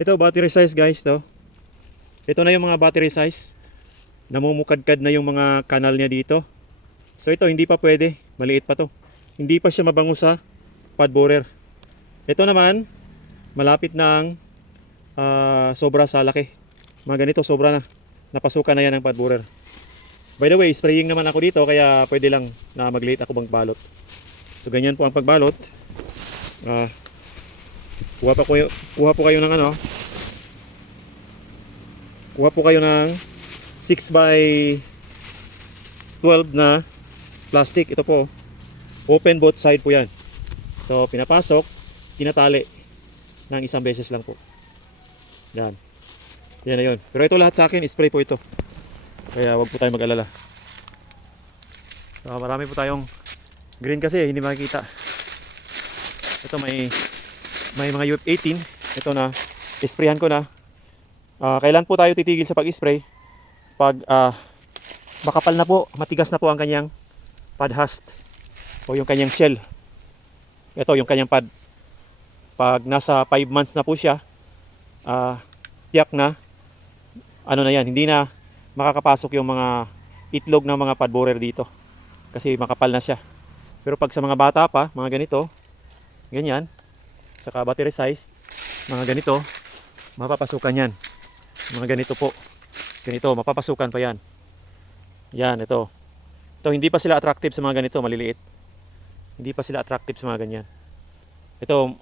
Ito battery size guys to. Ito na yung mga battery size. Namumukadkad na yung mga kanal niya dito. So ito hindi pa pwede, maliit pa to. Hindi pa siya mabango sa pad borer. Ito naman malapit ng sobra sa laki. Mga ganito sobra na. Napasukan na yan ng pad borer. By the way, spraying naman ako dito kaya pwede lang na mag-late ako magbalot. So ganyan po ang pagbalot. Kuha po kayo ng ano. Kuha po kayo ng 6 by 12 na plastic. Ito po. Open both side po yan. So pinapasok, tinatali ng isang beses lang po. Yan. Yan na yun. Pero ito lahat sa akin, spray po ito. Kaya wag po tayong mag-alala. So, marami po tayong green kasi hindi makikita. Ito may mga UF18. Ito na, isprayan ko na. Kailan po tayo titigil sa pag-spray? Pag makapal na po, matigas na po ang kanyang pad husk o yung kanyang shell. Ito yung kanyang pad. Pag nasa 5 months na po siya, tiyak na ano na yan, hindi na makakapasok yung mga itlog ng mga pad borer dito kasi makapal na siya. Pero pag sa mga bata pa, mga ganito, ganyan, saka battery size, mga ganito, mapapasukan yan. Mga ganito po, ganito, mapapasukan pa yan. Yan, ito. Ito, hindi pa sila attractive sa mga ganito, maliliit. Hindi pa sila attractive sa mga ganyan. Ito,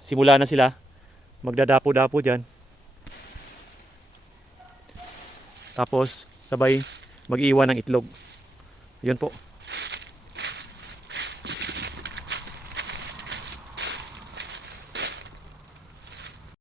simula na sila magdadapo-dapo dyan. Tapos sabay mag-iwan ng itlog. Yun po.